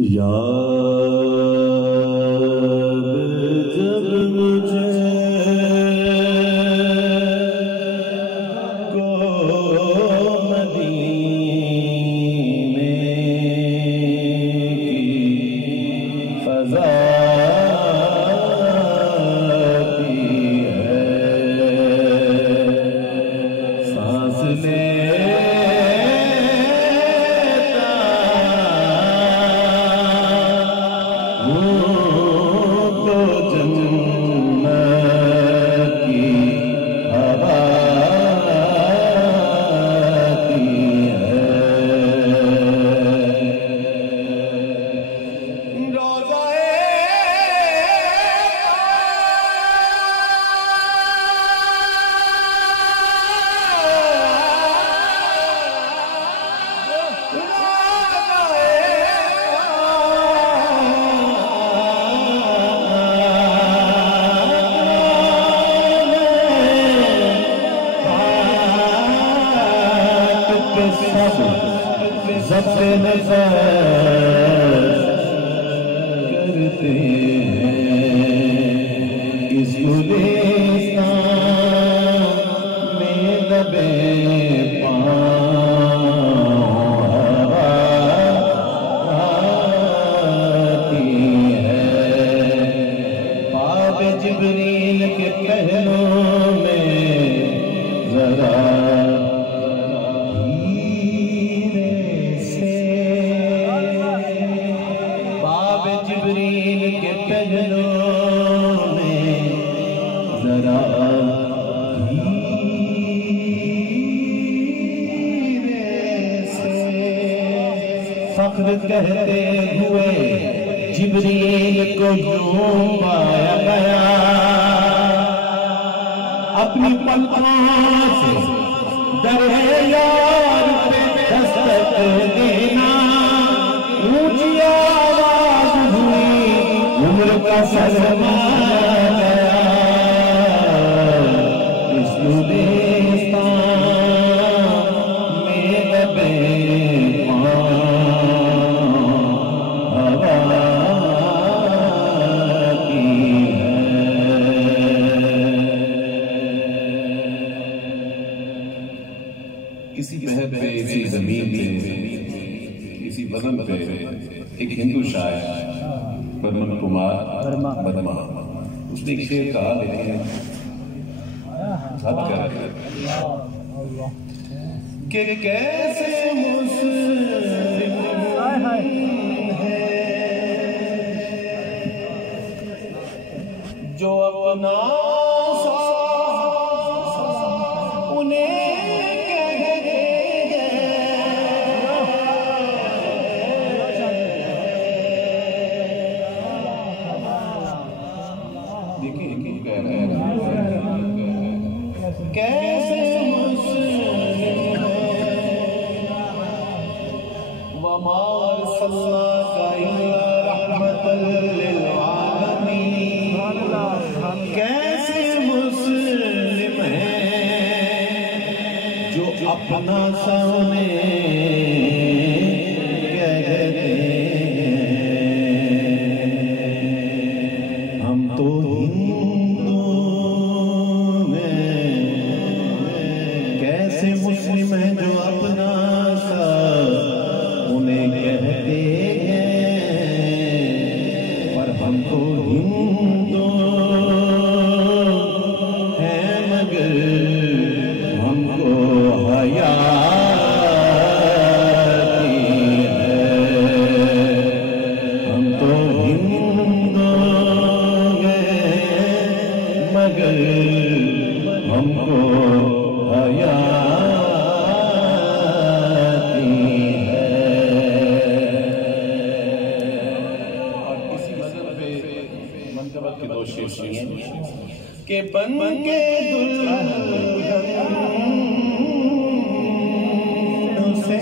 याद जब मुझे को मदीने की फज़ा आती है, सांस सबसे नज़र करते हैं इस गुलिस्तान में दबे पाँव आती है, पाप जिब्रील के पहलुओं में जरा जिब्रील के पहलुओं में जरा धीरे से फख्र करते हुए जिब्रील को यूं पाया गया, अपनी पलकों से दरे यार पे दस्तक देना, ऊंची उम्र का सरमाया गया इस गुलिस्तान में दबे पाँव हवा की है। इसी महल पे, इसी जमीन पे, इसी वतन पे एक हिंदू शायर बर्मन कुमार बर्मा, उसने एक शेर कहा, लेकिन हद कर कि कैसे मुस्लिम है जो अपना उन्हें कैसे मुस्लिम वमा अरसलनाका इल्ला रहमतल लिल आलमीन, कैसे मुस्लिम है जो अपना सामने कहते हैं हम तो मुस्लिम है जो अपना सा उन्हें कहते हैं, पर हमको हिंदू है मगर हमको हया है, हम तो हिंदू हैं मगर हमको हया के बन के दुल्हन से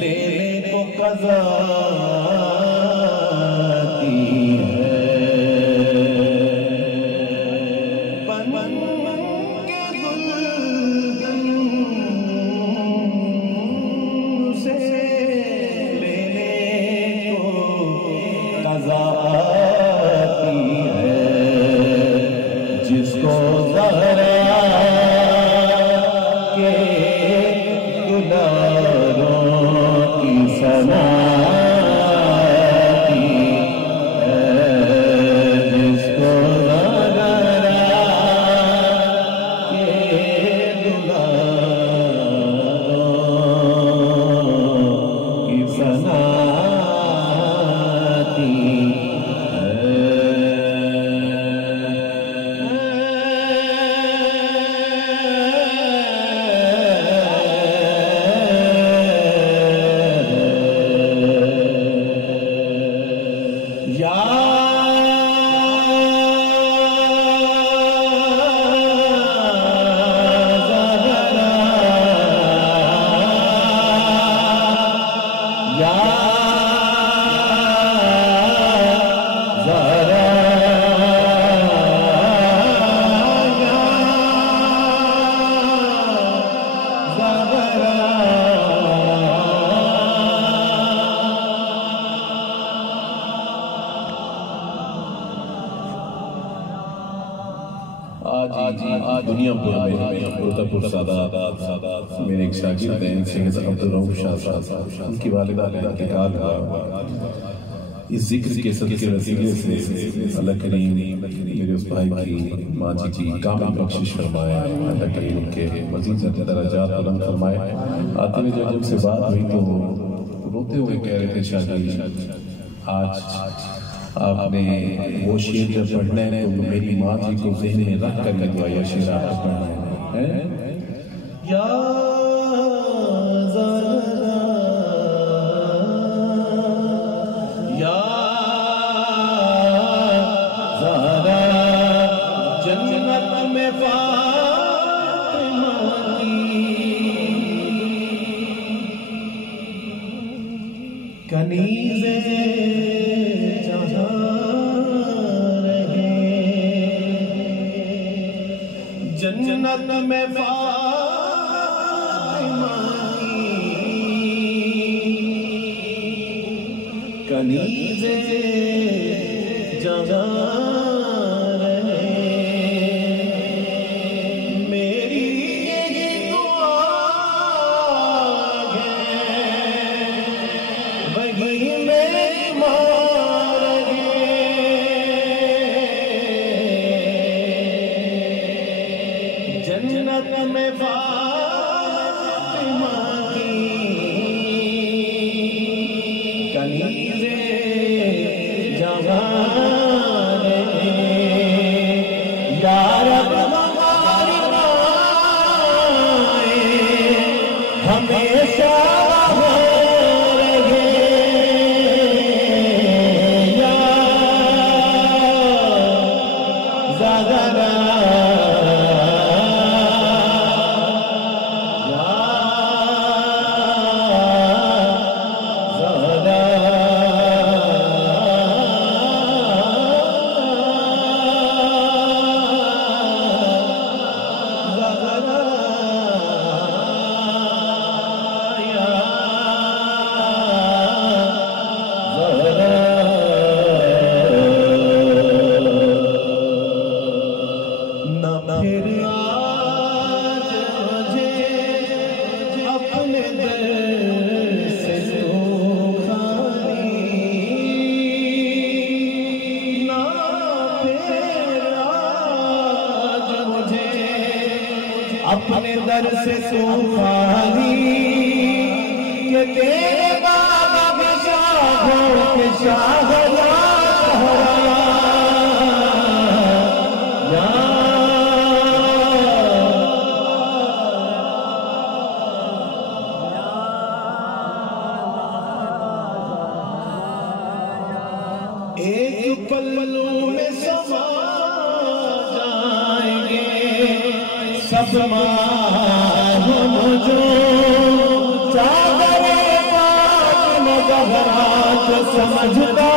ले को कज़ा आती है, बन के दुल्हन से ले दुनिया में उर्तापुर सादात मेरे एक शागिर्द हैं सैयद अब्दुल रऊफ शाह साहब, उनकी वालिदा का इंतकाल हुआ। इस जिक्र के सदके वसीले से अल्लाह करीम मेरे उस भाई की माजी की कामिल बख्शिश फरमाए, अल्लाह करीम उनके मज़ीद दर्जात बुलंद फरमाए। आते हुए जब उनसे बात हुई तो रोते हुए कह रहे थे, शादी आज आपने वो शेर जब पढ़ना है तो मेरी माँ जी को ज़हन में रख कर दुआ या शेर आपको पढ़ना है। या जन्नत में फातिमा की कनीज़े जन्नत में फातिमा की कनीज़े जहाँ रहे। मेरी यही दुआ है, वही मेरी माँ जन्नत में फातिमा की कनीज़े जहाँ रहे। या रब हमारी माए हमेशा रहे। या ज़हरा अपने दर से सुखानी के तेरे बाबा के शाहों के एक पल्लू में समा जाएंगे सब मालूम जो चादरे पाक में ज़हरा को समझता